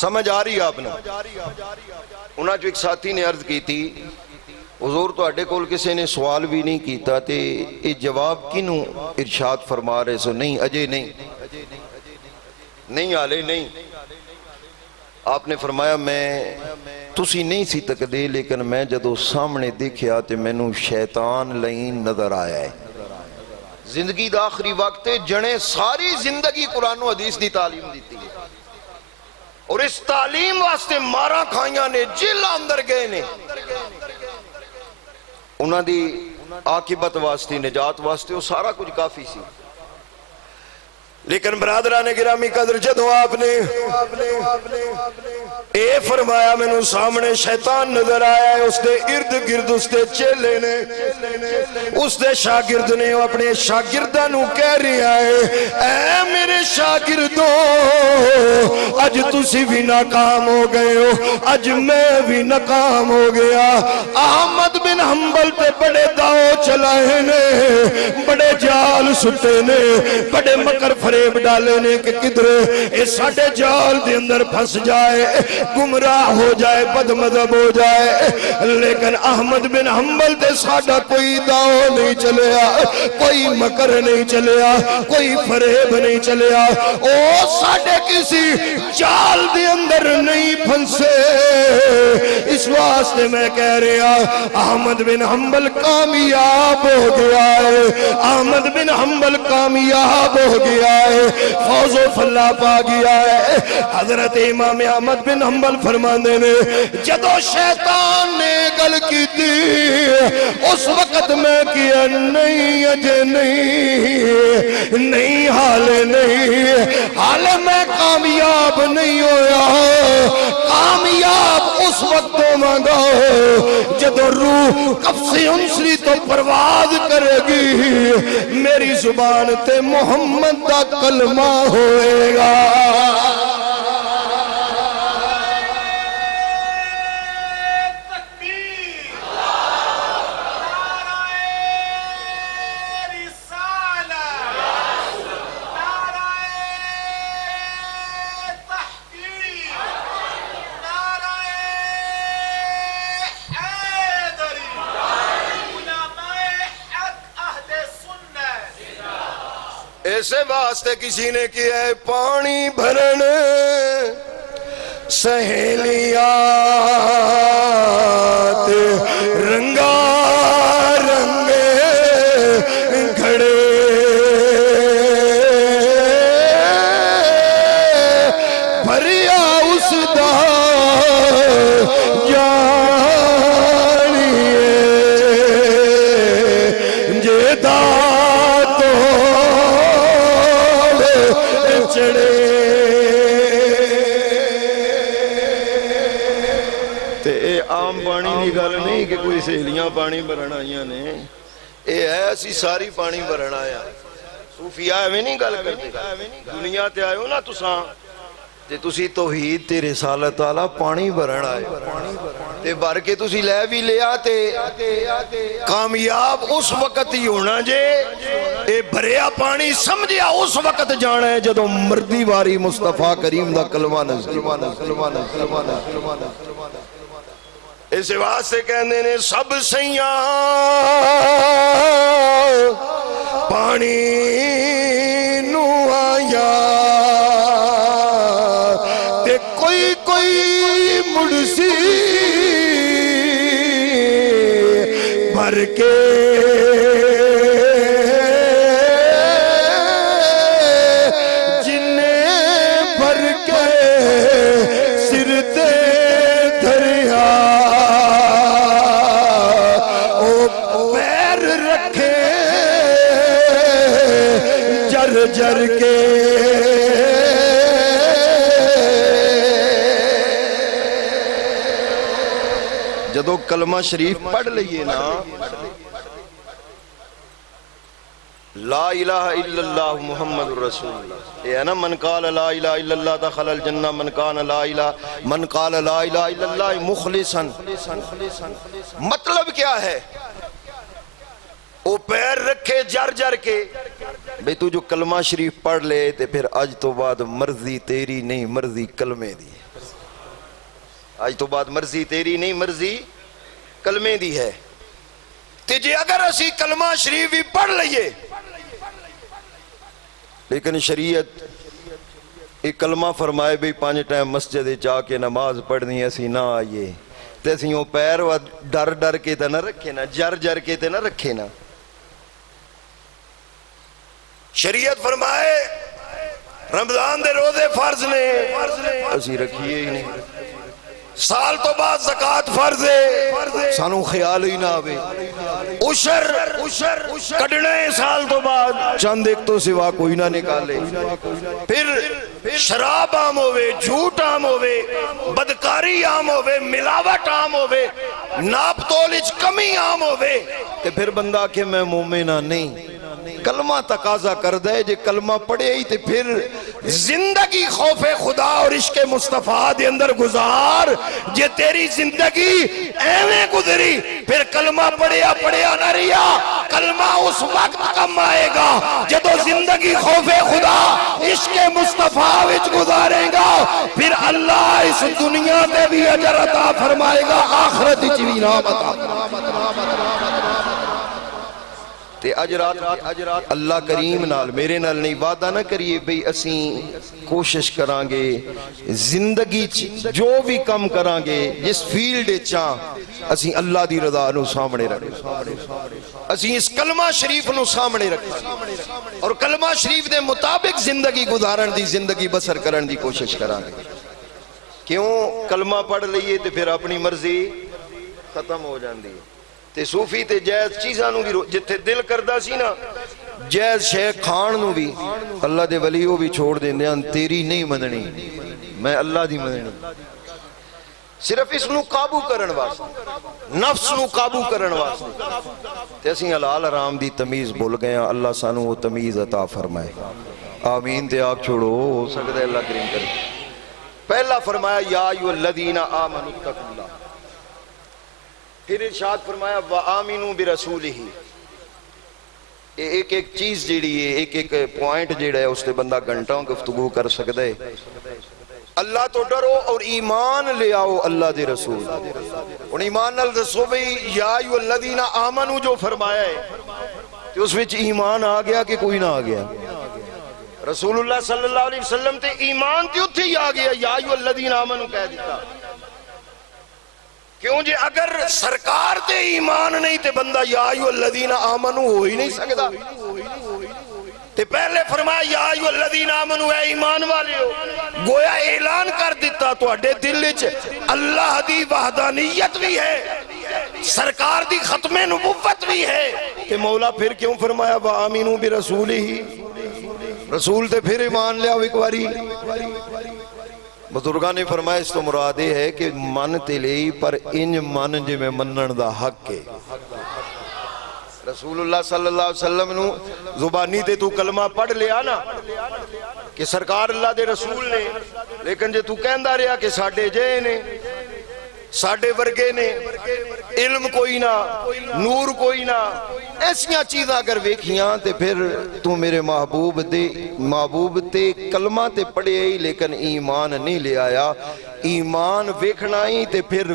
سمجھ آ رہی آپ نے، انہاں چو ایک ساتھی نے عرض کی تھی حضور تو اڈے کول کسی نے سوال بھی نہیں کیتا تے یہ جواب کینوں ارشاد فرما رہے سو نہیں اجے نہیں، نہیں آلے نہیں۔ آپ نے فرمایا میں تسی نہیں سی تک دے، لیکن میں جدو سامنے دیکھیا تے مینوں شیطان لئین نظر آیا ہے، زندگی دا آخری وقت جنے ساری زندگی قرآن و حدیث دی تعلیم دیتی ہے، اور اس تعلیم واسطے مارا کھائیاں نے، جیل اندر گئے نے، انہاں دی عاقبت واسطے نجات واسطے وہ سارا کچھ کافی سی، لیکن برادران گرامی قدر جدو آپ نے اے فرمایا میں نو سامنے شیطان نظر آیا ہے، اس دے ارد گرد اس دے چیلے نے، اس دے شاگرد نے اپنے شاگردہ نو کہہ رہا ہے اے میرے شاگردوں اج تسی بھی ناکام ہو گئے ہو، اج میں بھی ناکام ہو گیا، احمد بن حنبل تے بڑے داؤ چلائے نے، بڑے جال سٹے نے، بڑے مکر فریب ڈالے نے کہ کدھر اس ساڑھے جال دے اندر پھنس جائے، گمراہ ہو جائے، بدمذہب ہو جائے، لیکن احمد بن حنبل دے ساڑھا کوئی داؤ نہیں چلیا، کوئی مکر نہیں چلیا، کوئی فریب نہیں چلیا، او ساڑھے کسی جال دے اندر نہیں پھنسے، اس واسطے میں کہہ رہا احمد بن حنبل کامیاب ہو گیا ہے، احمد بن حنبل کامیاب ہو گیا ہے، فوز و فلاح پا گیا ہے۔ حضرت امام احمد بن حنبل فرماندے نے جدو شیطان نے گل کی تھی اس وقت میں کیا نہیں اجے نہیں حال نہیں، حال میں کامیاب نہیں ہویا، کامیاب اس وقت مانگا جدو روح قفص انسری تو پرواز کرے گی، میری زبان تے محمد دا کلمہ ہوئے گا۔ ایسے واسطے کسی نے کیا ہے پانی بھرن سہیلیات رنگا رنگے گھڑے بھریا اس دا جانیے جیدہ گل نہیں کہ کوئی سہیلیاں پانی بھرن آئیاں نے، اے ہے اسی ساری پانی بھرن آیا۔ صوفیاء ایویں نہیں گل کرتے، دنیا تے آئے ہو نا تساں تے تسی توحید تے رسالت والا پانی بھرن آئے تے بھر کے تسی لے بھی لیا تے کامیاب اس وقت ہی ہونا جے اے بھریا پانی سمجھیا اس وقت جانا ہے جدو مردی واری مصطفیٰ کریم دا کلمہ نزل۔ اس واسطے کہندے نے سب سیاں پانی نو آیا تے کوئی مڑسی بھر کے جنہیں بھر کے سر تے دھریا جر کے جدو کلمہ شریف پڑھ لئیے نا لا الہ الا اللہ محمد رسول اللہ، یہ ہے نا من قال لا الہ الا اللہ دخل الجنہ، من قال لا الہ الا اللہ مخلصا۔ مطلب کیا ہے؟ وہ پیر رکھے جر جر کے بھئی تو جو کلمہ شریف پڑھ لے تے پھر آج تو بعد مرضی تیری نہیں مرضی کلمے دی، آج تو بعد مرضی تیری نہیں مرضی کلمے دی ہے۔ تے جے اگر اسی کلمہ شریف بھی پڑھ لئیے لیکن شریعت ایک کلمہ فرمائے بھی 5 ٹائم مسجد جا کے نماز پڑھنی ایسی نہ آئیے تے اسی وہ پیر ڈر ڈر کے تے نہ رکھے نا، جر جر کے تے نہ رکھے نا۔ شریعت فرمائے رمضان دے روزے فرض نے اسی رکھیے ہی نہیں، سال تو بعد زکاة فرض ہے سانو خیال ہی نہ آوے، عشر کڑنے سال تو بعد چند ایک تو سوا کوئی نہ نکالے، پھر شراب عام ہوئے، جھوٹ عام ہوئے، بدکاری عام ہوئے، ملاوٹ عام ہوئے، ناپ تولج کمی عام ہوئے تے پھر بندہ کہ میں مومنہ نہیں۔ کلمہ تقاضا کر دے جے کلمہ پڑھے ہی تے پھر زندگی خوف خدا اور عشق مصطفیٰ دے اندر گزار، جے تیری زندگی ایویں گزری پھر کلمہ پڑھیا نہ رہیا، کلمہ اس وقت کم آئے گا جدو زندگی خوف خدا عشق مصطفیٰ وچ گزارے گا، پھر اللہ اس دنیا دے بھی اجر عطا فرمائے گا، آخرت وچ بھی انعام عطا تے اجرات اللہ کریم نال میرے نال نہیں وعدہ نہ کریے بھئی اسیں کوشش کرانگے زندگی جو بھی کم کرانگے جس فیلڈ چاں اسی اللہ دی رضا نو سامنے رکھنا، اسی اس کلمہ شریف نو سامنے رکھنا اور کلمہ شریف دے مطابق زندگی گزارن دی، زندگی بسر کرن دی کوشش کران گے۔ کیوں کلمہ پڑھ لئیے تے پھر اپنی مرضی ختم ہو جاندی ہے تے صوفی تے جائز چیزاں نو بھی جتھے دل کردہ سی نا جائز شے کھان نو بھی اللہ دے ولیوں بھی چھوڑ دیندے ہیں، تیری نہیں مننی میں اللہ دی مننی، صرف اس نو قابو کرن واسطے، نفس نو قابو کرن واسطے تے اسیں حلال حرام دی تمیز بھول گئے ہیں۔ اللہ سانو وہ تمیز عطا فرمائے، آمین تے آگ چھوڑو، ہو سکتا ہے اللہ کریم کرے۔ پہلا فرمایا یا ایھا الذین آمنوا اتقوا اللہ، پھر ارشاد فرمایا وآمنوا برسولہ، ایک ایک چیز جیڑی ہے، ایک ایک پوائنٹ جیڑا ہے اس تے بندہ گھنٹوں گفتگو کر سکتا ہے۔ اللہ تو ڈرو اور ایمان لے آؤ اللہ دے رسول، اور ایمان نال دسو بھئی یا ایھا الذین آمنوا جو فرمایا ہے تو اس وچ ایمان آ گیا کہ کوئی نہ آ گیا؟ رسول اللہ صلی اللہ علیہ وسلم تے ایمان تے اتھے ہی آ گیا، یا ایھا الذین آمنوا کہہ دیتا۔ کیوں جے اگر سرکار تے ایمان نہیں تے بندہ یا ایھا الذین آمنوا ہو ہی نہیں سکتا۔ تے پہلے فرمایا یا ایھا الذین آمنوا اے ایمان والے ہو، گویا اعلان کر دیتا تواڈے دل وچ اللہ دی وحدانیت بھی ہے، سرکار دی ختم نبوت بھی ہے، کہ مولا پھر کیوں فرمایا وآمنوا برسولہ، رسول تے پھر ایمان لے آؤ ایک واری۔ بزرگاں نے فرمایا اس تو مراد یہ ہے کہ من تے لئی پر انج من جے میں منن دا حق ہے۔ رسول اللہ صلی اللہ علیہ وسلم نو زبانی تے تو کلمہ پڑھ لیا نا کہ سرکار اللہ دے رسول نے، لیکن جے تو کہندا رہا کہ ساڈے جے نے، ساڈے ورگے نے، علم کوئی نہ، نور کوئی نہ، ایسیاں چیزاں اگر ویکھیاں تے پھر تو میرے محبوب تے کلمہ تے پڑھے ہی لیکن ایمان نہیں لے آیا۔ ایمان ویکھنا ہی تے پھر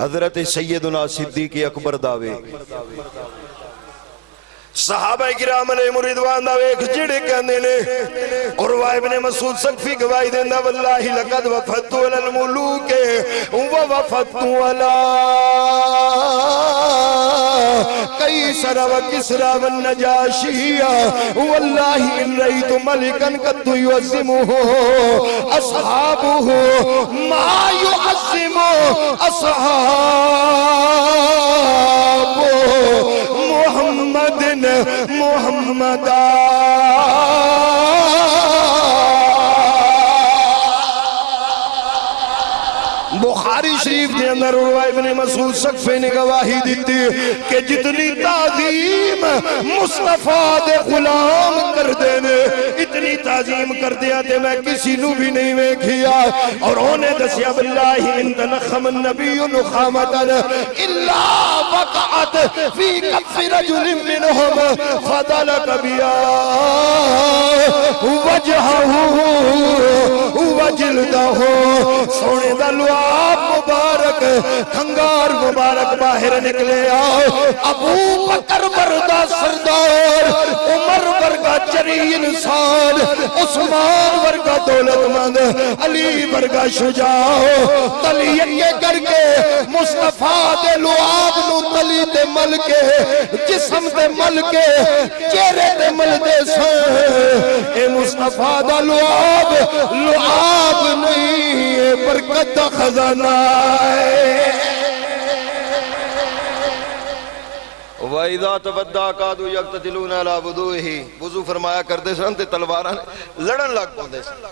حضرت سیدنا صدیق اکبر داوے، صحابہ کرام علیہ رضوان دا ویکھ جڑے کہندے نے، عروہ ابن مسعود سقفی گواہی دیندا واللہ لقد وفدت علی الملوک ووفدت علی قیصر وکسری والنجاشی واللہ ان رأیت ملکا قد یعظمہ اصحابہ ما یعظم اصحاب محمد۔ بخاری شریف دے اندر عروہ ابن مسعود سقفی نے گواہی دیتی کہ جتنی تعظیم مصطفیٰ دے غلام کر دینے اتنی تعظیم کر دیا تے میں کسی نو بھی نہیں ویکھیا۔ اور انہیں دسیا باللہ ان تنخم النبی نخامتا الا وقعت فی کف رجل منہم فضلک بیا وجہہ وجلدہ، سونے دا لعاب مبارک کھنگار مبارک باہر نکلے آؤ، ابو بکر ورگا سردار، عمر ورگا چری انسان، عثمان ورگا دولت مند، علی ورگا شجاع، تلیے کر کے مصطفیٰ دے لعاب نو تلی تے مل کے جسم تے مل کے چہرے تے مل دے سن۔ اے مصطفیٰ دا لعاب لعاب نہیں ہے، برکت دا خزانہ ہے۔ وَإِذَا تَبَدَّا قَادُوا يَقْتَتِلُونَ عَلَى وُضُوئِهِ، وضو فرمایا کرتے سن تے تلواراں لڑن لگ پوندے سن،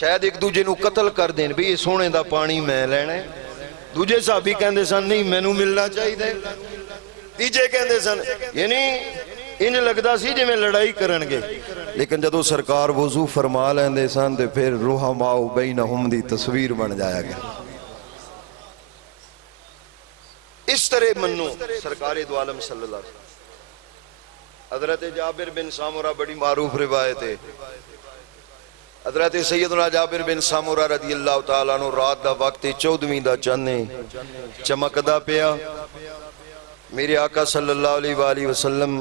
شاید ایک دوجے نو قتل کر دین بھی یہ سونے دا پانی میں لینا ہے۔ دوجے صحابی کہندے سن نہیں مینوں ملنا چاہیے، تیجے کہندے سن یعنی انج لگدا سی جے میں لڑائی کرن گے، لیکن جدو سرکار وضو فرما لیندے سن تے پھر رحماء بینہم دی تصویر بن جایا گیا۔ اس طرح منو سرکار دو عالم صلی اللہ علیہ وسلم۔ حضرت جابر بن سامورہ بڑی معروف روایت ہے، حضرت سیدنا جابر بن سامورہ رضی اللہ تعالیٰ عنہ رات دا وقت 14ویں دا چاندے چمکدا پیا، میرے آقا صلی اللہ علیہ وآلہ وسلم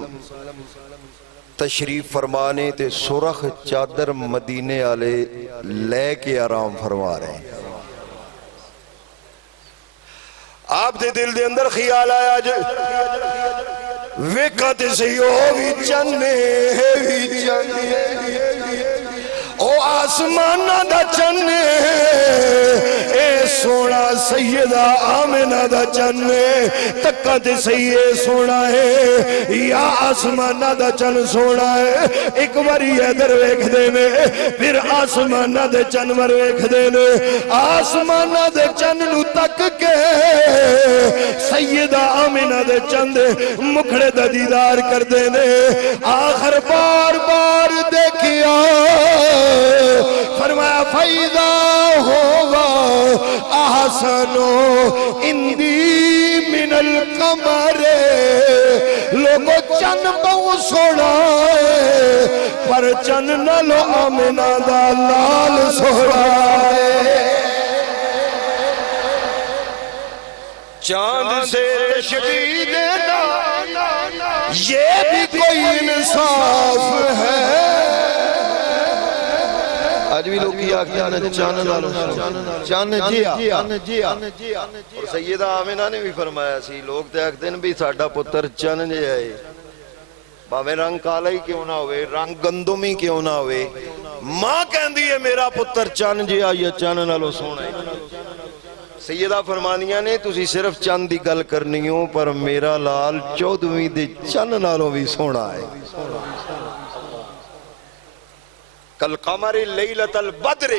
تشریف فرمانے تے سرخ چادر مدینے والے لے کے آرام فرما رہے ہیں۔ آپ دے دل دے اندر خیال آیا جے ویکھا تے صحیح ہو بھی چنے بھی چنے او آسمانہ دا چنے اے سونا سیدہ آمنہ دا چنے تکا تے صحیح اے سونا ہے یا آسمانہ دا چن سونا ہے ایک باری ادھر ویکھ دینے پھر آسمانہ دے چن ور ویکھ دینے آسمانہ دے چن نو تک کے سیدہ آمنہ دے چن دے مکھڑے دا دیدار کر دینے آخر بار بار دیکھیا فرمایا فَإِذَا هُوَ أَحْسَنُ عِنْدِي مِنَ الْقَمَرِ لوگو چن بہت سوڑا ہے پر چن نہ لو آمنہ دا لال سوڑا ہے چاند سے تشبیہ دینا یہ بھی کوئی انصاف ہے آج بھی لوگ کیا چاند لالو چاند جیا اور سیدہ آمنہ نے بھی فرمایا سی لوگ تے ایک دن بھی ساڑھا پتر چاند جے آئے باوے رنگ کالا ہی کیوں نہ ہوئے رنگ گندم ہی کیوں نہ ہوئے ماں کہن دیئے میرا پتر چاند جے آئے چاند لالو سونا ہے سیدہ فرمانیاں نے تسی صرف چند دی گل کرنی ہوں پر میرا لال 14ویں دے چند لالوں بھی سونا ہے کل قمر لیلت البدر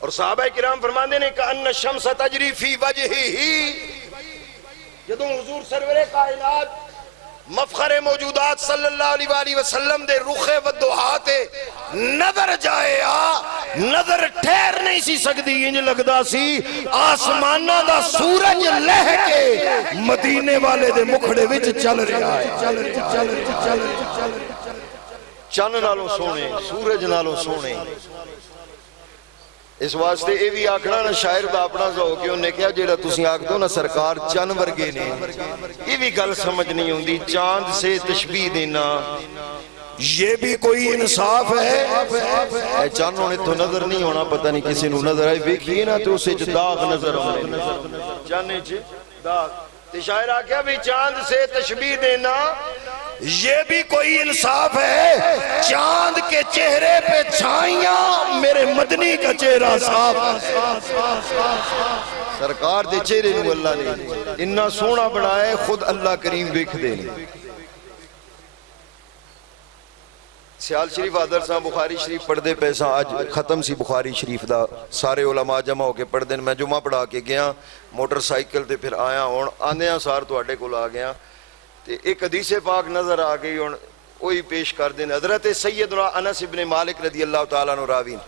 اور صحابہ کرام فرماندے نے کہ ان الشمس تجری فی وجہ ہی جدوں حضور سرور کائنات مفخر موجودات صلی اللہ علیہ وآلہ وسلم دے رخ ودوحات نظر جائے نظر ٹھہر نہیں سی سکتی انج لگدا سی آسمانہ دا سورج لہ کے مدینے والے دے مکھڑے وچ چل رہا ہے چن نالو سونے سورج نالو سونے اس واسطے اے بھی آکھنا نا شاعر دا اپنا ذوق کہ انہیں کیا جیڑا تسی آکھ دو نا سرکار چن ورگے نے یہ بھی گل سمجھ نہیں ہوندی چاند سے تشبیہ دینا یہ بھی کوئی انصاف ہے اے چاند ہونے تو نظر نہیں ہونا پتہ نہیں کسی نو نظر آئی ویکھئے نا تو اسے داغ نظر ہونے چاندے چھے داغ تو شاعر آکھیا بھی چاند سے تشبیہ دینا یہ بھی کوئی انصاف ہے چاند کے چہرے پہ چھائیاں میرے مدنی کا چہرہ صاف سرکار دے چہرے نو اللہ نے انہا سونا بڑھائے خود اللہ کریم دیکھ دے سیال شریف آدھر صاحب بخاری شریف پڑھ دے پیسہ آج ختم سی بخاری شریف دا سارے علماء جمع ہو کے پڑھ دیں میں جمعہ پڑھا کے گیا موٹر سائیکل تے پھر آیا ہون آندیاں سار تو آڈے کو لا گیا ایک حدیث پاک نظر آگئی اور وہی پیش کر دیں حضرت سیدنا انس ابن مالک رضی اللہ تعالیٰ عنہ راوین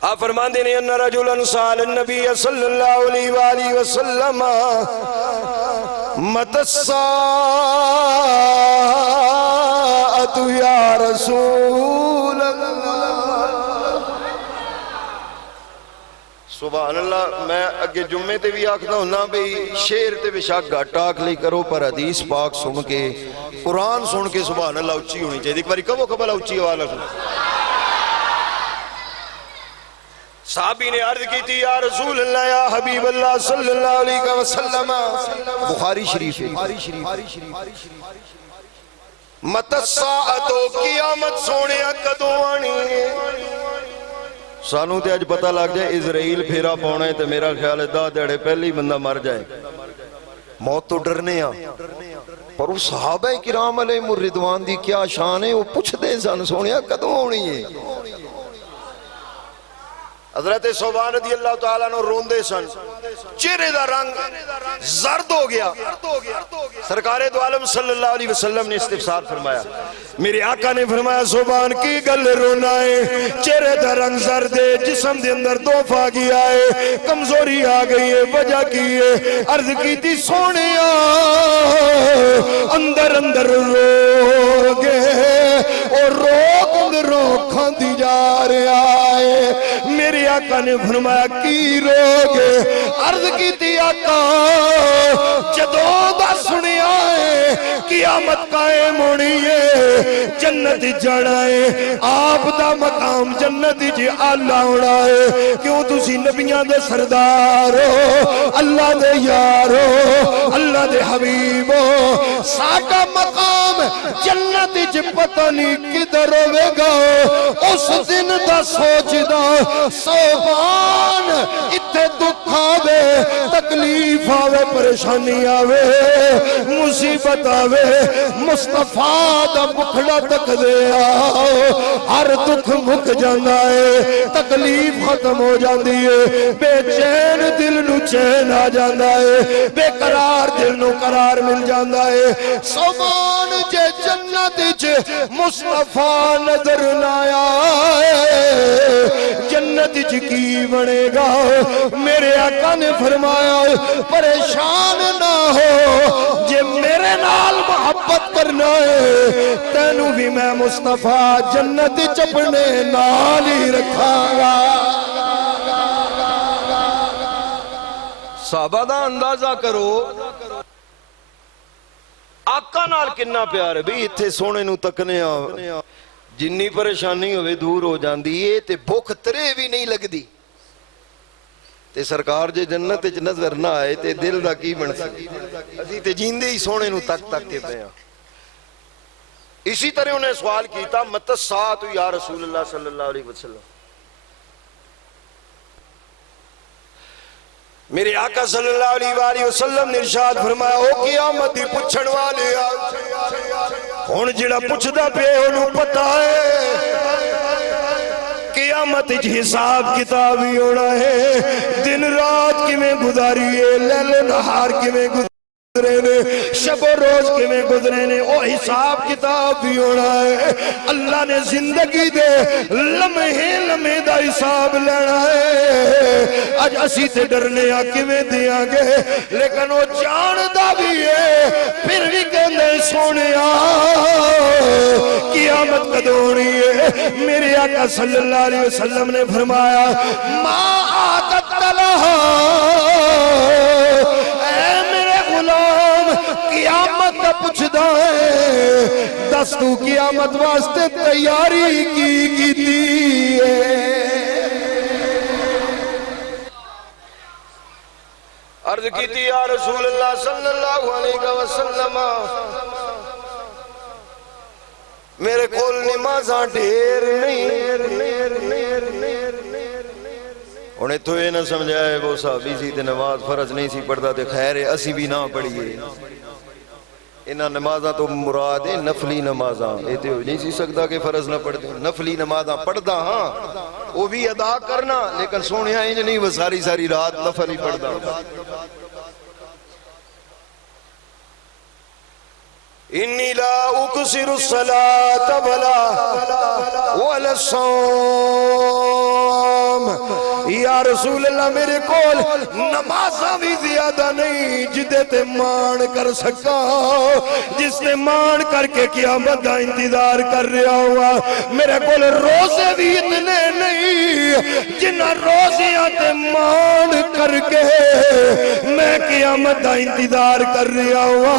آپ فرمان دیں ان رجلا سال النبی صلی اللہ علیہ وآلہ وسلم مت الساعت یا رسول سبحان اللہ میں اگے جمعے تے بھی آکھتا ہوں نا بھئی شیر تے بھی شاک گھٹ آکھ لی کرو پر حدیث پاک سن کے قرآن سن کے سبحان اللہ اچھی ہونی چاہیے ایک باری کبھو کبھلا اچھی والا سن صحابی نے عرض کی تھی یا رسول اللہ یا حبیب اللہ صلی اللہ علیہ وسلم بخاری شریف مت الساعتو قیامت سونے کدوں آنی سانوں تے آج پتہ لگ جائے اسرائیل پھیرا پونا ہے تو میرا خیال ہے دا دیڑے پہلی بندہ مر جائے موت تو ڈرنے پر وہ صحابہ کرام علیہ الرضوان دی کیا شان ہے وہ پوچھ دیں سان سونیا کدوں ہونی ہے حضرت صوبان رضی اللہ تعالیٰ نے روندے سن چہرے دا رنگ زرد ہو گیا سرکار دو عالم صلی اللہ علیہ وسلم نے استفسار فرمایا میرے آقا نے فرمایا صوبان کی گل رونا ہے چہرے دا رنگ زرد ہے جسم دے اندر دوف آ گیا ہے کمزوری آ گئی ہے وجہ کی ہے عرض کی تھی سونے اندر اندر رو گئے اور روکھاں دی جا رہا ہے میری آقا نے فرمایا کی روگے عرض کی تھی آقا جدوں دا سنیا ہے قیامت قائم ہونی ہے جنت جانا ہے آپ دا مقام جنت جی آلہ ہونا ہے کیوں تسی نبیاں دے سردار ہو اللہ دے یار ہو اللہ دے حبیب ہو ساڈا مقام جنت جی پتہ نہیں کدھر ہوے گا اس دن دا سوچدا سوبان اتھے دکھ آوے تکلیف آوے پریشانی آوے مصیبت آوے مصطفیٰ دا مکھڑا تک دے آؤ ہر دکھ مک جانا ہے تکلیف ختم ہو جاندی ہے بے چین دل نو چین آ جاندہ ہے بے قرار دل نو قرار مل جاندہ ہے سوبان جے جنت جے مصطفیٰ نظر نہ آئے جنت جی کی بنے گا میرے آقا نے فرمایا پریشان نہ ہو جے میرے نال محبت کرنا ہے تینوں بھی میں مصطفیٰ جنت چپنے نال ہی رکھا گا صحابہ دا اندازہ کرو آقا نال کنا پیار ہے بھی اتھے سونے نو تکنے جنی پریشانی ہوئے دور ہو جاندی ہے تے بھوک ترے بھی نہیں لگ دی تے سرکار جے جنت اچ نظر نہ آئے تے دل دا کی بن سکتی اسی تے جیندے ہی سونے نو تک تک کے پیا اسی طرح انہیں سوال کیتا مت الساعۃ یا رسول اللہ صلی اللہ علیہ وسلم میرے آقا صلی اللہ علیہ وآلہ وسلم نے ارشاد فرمایا ہو قیامت ہی پچھن والے ہن جڑا پچھدا پے انہوں پتہ ہے قیامت جی حساب کتاب ہی ہونا ہے دن رات کی میں گزاری ہے لیل و نہار کی میں گزرے نے شب و روز کی میں گزرے نے او حساب کتاب بھی ہونا ہے اللہ نے زندگی دے لمحے لمحے دا حساب لینا ہے آج اسی تے ڈرنے آکے میں دیا گے لیکن وہ جاندہ بھی ہے پھر بھی کہنے سونے قیامت قدونی ہے میرے آقا صلی اللہ علیہ وسلم نے فرمایا ما آتت لہا اے میرے غلام قیامت کا پوچھدا ہے دس تو قیامت واسطے تیاری کی تھی عرض کی تھی یا رسول اللہ صلی اللہ علیہ وسلم میرے کول نمازاں ڈھیر نہیں انہیں تو یہ نہ سمجھائے وہ صحابی سی تے نماز فرض نہیں سی پڑھتا تے خیر ہے اسی بھی نہ پڑھئے انہاں نمازاں تو مراد ہے نفلی نمازاں یہ تو نہیں سی سکتا کہ فرض نہ پڑھتے نفلی نمازاں پڑھدا ہاں وہ بھی ادا کرنا لیکن سونے انج نہیں وہ ساری ساری رات نفل ہی پڑھدا انی لا اکسر الصلاة ولا الصوم یا رسول اللہ میرے کول نمازاں بھی زیادہ نہیں جدے تے مان کر سکا جس نے مان کر کے قیامت کا انتظار کر رہا ہوا میرے کول روزے بھی اتنے نہیں جنہ روزیاں تے مان کر کے میں قیامت کا انتظار کر رہا ہوا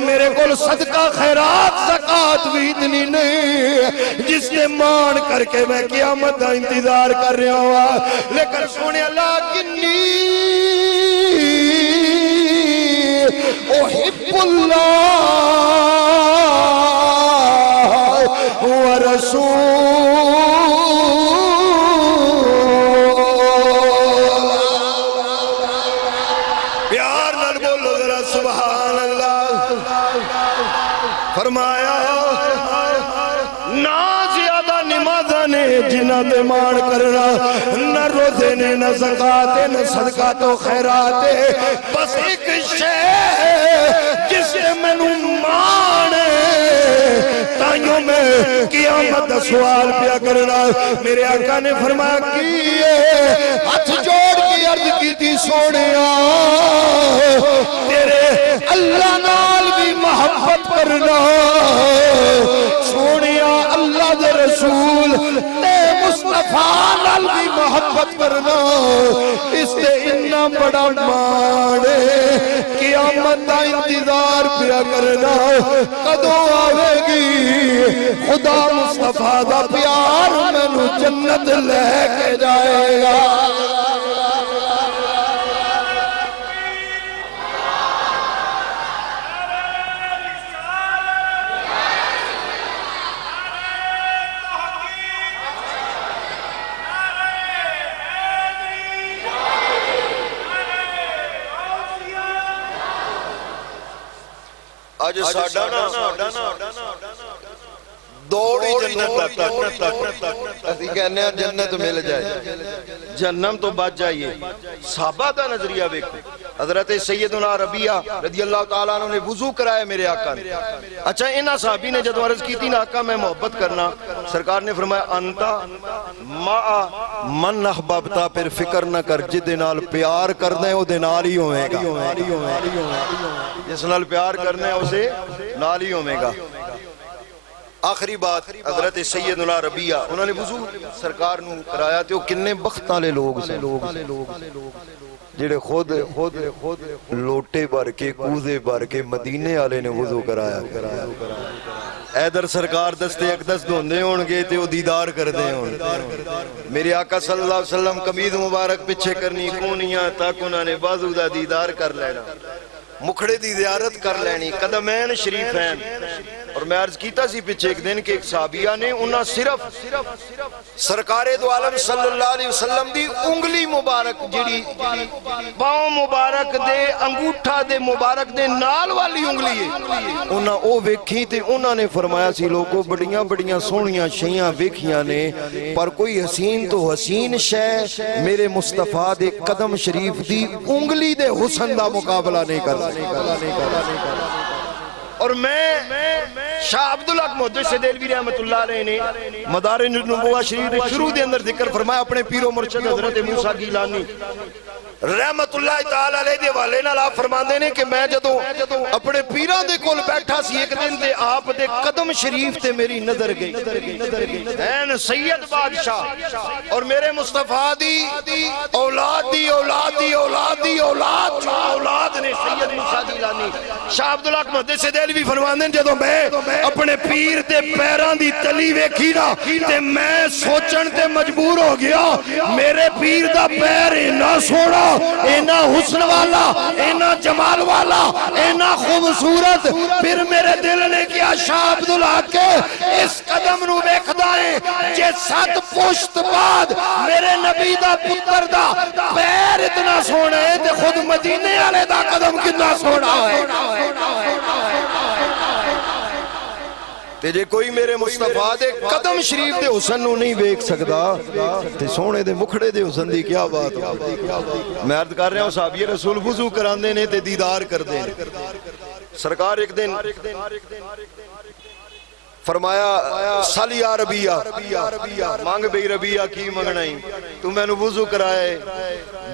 میرے کول صدقہ خیرات زکاة بھی اتنی نہیں جس نے مان کر کے میں قیامت کا انتظار کر رہا ہوا لیکن سونے اللہ کنی احب اللہ ورسول پیار نال بولو ذرا سبحان اللہ فرمایا نہ زیادہ نمازاں نے جنہ دے مان کرنا نہ روزے نے نہ زکاة نہ صدقات و خیرات بس ایک شے جس نے مینوں مانے تائیوں میں قیامت دا سوال پیا کرنا میرے آقا نے فرمایا کیے ہاتھ جوڑ کی عرض کی تھی سونیا تیرے اللہ نال بھی محبت کرنا سونیا اللہ دے رسول تے مصطفیٰ نال بھی محبت کرنا اس تے اتنا بڑا مانے قیامت دا انتظار پیا کرنا کدوں آوے گی خدا مصطفیٰ دا پیار مینو جنت لے کے جائے گا اج ساڈا نا دوڑی جنت تک اسی کہنے ہیں جنت مل جائے جہنم تو بچ جائیے صحابہ دا نظریہ دیکھو حضرت سیدنا ربیعہ رضی اللہ تعالیٰ عنہ نے وضو کرایا میرے آقا نے اچھا انہا صحابی نے جدو عرض کی تھی نا آقا میں محبت کرنا سرکار نے فرمایا انتا ماء من احبابتا پھر فکر نہ کر جدے نال پیار کرنے او دے نال ہی ہوئے گا جس نال پیار کرنے اسے نال ہی ہوئے گا آخری بات حضرت سیدنا ربیعہ انہوں نے وضو سرکار نو کرایا تے وہ کنے بخت والے لوگ سے جڑے خود لوٹے بھر کے کوزے بھر کے مدینے والے نے وضو کرایا ایدر سرکار دستے اقدس دھوندے ہونگے تے وہ دیدار کر دے ہونگے میرے آقا صلی اللہ علیہ وسلم قمید مبارک پچھے کرنی کونیاں تاک انہوں نے بازو دا دیدار کر لینا مکھڑے دی زیارت کر لینی قدمین شریفین اور میں عرض کیتا سی پچھے ایک دن کے ایک صحابیہ نے انہاں صرف سرکار دو عالم صلی اللہ علیہ وسلم دی انگلی مبارک جڑی پاؤں مبارک دے انگوٹھا دے مبارک دے نال والی انگلی ہے انہاں او ویکھی تے انہاں نے فرمایا سی لوگوں بڑیاں بڑیاں سونیاں شیاں ویکھیاں نے پر کوئی حسین تو حسین شے میرے مصطفیٰ دے قدم شریف دی انگلی دے حسن دا مقابلہ نہیں کر اور میں شاہ عبدالحق محدث دہلوی رحمت اللہ علیہ نے مدارج النبوہ شریف دے شروع دے اندر ذکر فرمایا اپنے پیر و مرشد حضرت موسیٰ گیلانی رحمت اللہ تعالیٰ علیہ دے والے نال آپ فرماندے نے کہ میں جدو اپنے پیران دے کول بیٹھا سی ایک دن دے آپ دے قدم شریف تے میری نظر گئی این سید بادشاہ اور میرے مصطفیٰ دی اولاد نے سید موسیٰ گیلانی شاہ عبدالحق محدث دہلوی فرماندے جدو میں اپنے پیر دے پیران دی تلی ویکھی نا تے میں سوچن تے مجبور ہو گیا میرے پیر دا پیر اینا سوڑا اینا حسن والا اینا جمال والا اینا خوبصورت پھر میرے دل نے کیا شاہ عبدالحق کے اس قدم نو بیکھدا ہے جے 7 پشت بعد میرے نبی دا پتر دا پیر اتنا سونا ہے تے خود مدینے والے دا قدم کتنا سونا ہے تے جے کوئی میرے مصطفیٰ دے قدم شریف دے حسن نو نہیں بیک سکدا تے سونے دے مکھڑے دے حسن دی کیا بات میں عرض کر رہا ہوں صحابی رسول وضو کراندے نے تے دیدار کر دے سرکار ایک دن فرمایا سالی یا ربیعہ مانگ بھئی ربیعہ کی منگنائی تو میں نے وضو کرائے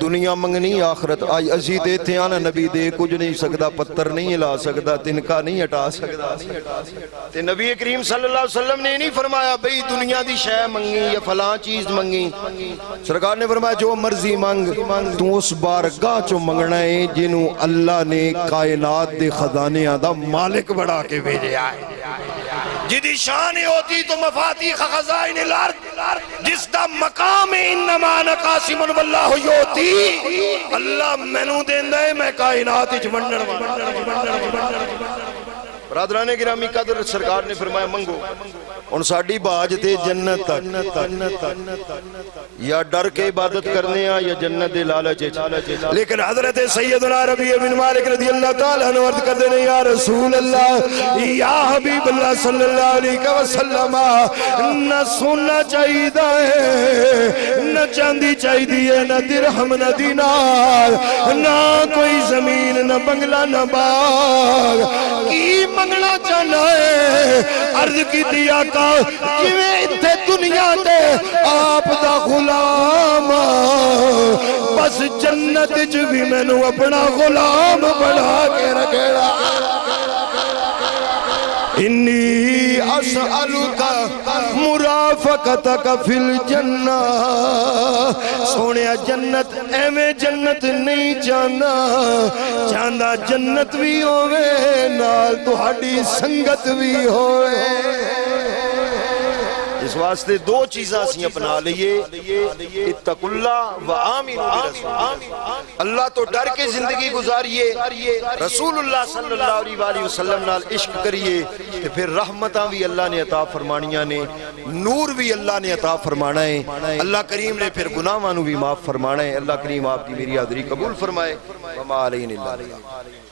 دنیا منگنی آخرت آئی عزیز دیتے آنا نبی دے کچھ نہیں سکتا پتر نہیں ہلا سکتا تنکا نہیں ہٹا سکتا تے نبی کریم صلی اللہ علیہ وسلم نے نہیں فرمایا بھئی دنیا دی شے منگی یا فلاں چیز منگی سرکار نے فرمایا جو مرضی مانگ تو اس بارگاہ چو منگنا ہے جنہوں اللہ نے کائنات دے خزانیاں دا مالک بڑھا کے بھیجے آئے جدی شان ہوتی تو مفاتیح خزائن الارض جس دا مقام انما نقاسم واللہ ہوتی اللہ مینو دیندہ ہے میں کائنات اچ ونڈن برادران گرامی قدر سرکار نے فرمایا منگو ان ساڑی باج تے جنت تک یا ڈر کے عبادت کرنے یا جنت دے لالچ لیکن حضرت سیدنا ربیعہ بن مالک رضی اللہ تعالیٰ عنہ عرض کر دینے یا رسول اللہ یا حبیب اللہ صلی اللہ علیہ وسلم نہ سننا چاہیے نہ چاندی چاہیے نہ درہم نہ دینار نہ کوئی زمین نہ بنگلہ نہ باغ کی منگنا چاہنا ہے عرض کی دیا کا جویں اتھے دنیا دے آپ دا غلام بس جنت جو بھی میں نے اپنا غلام بڑھا کے رکھڑا انی اسألک مرافقتک مرافقتک فی الجنہ سونے جنت ایویں جنت نہیں جانا چاہندا جنت بھی ہوئے نال تہاڈی سنگت بھی ہوئے اس واسطے دو چیزاں اسی اپنا لئیے اتقوا اللہ و آمنوا برسول اللہ تو ڈر کے زندگی گزاریے رسول اللہ صلی اللہ علیہ وسلم نال عشق کریے تے پھر رحمتاں بھی اللہ نے عطا فرمانیاں نے نور بھی اللہ نے عطا فرمانا ہے اللہ کریم نے پھر گناہاں نو بھی معاف فرمانا ہے اللہ کریم آپ کی میری حاضری قبول فرمائے وما علینا الا البلاغ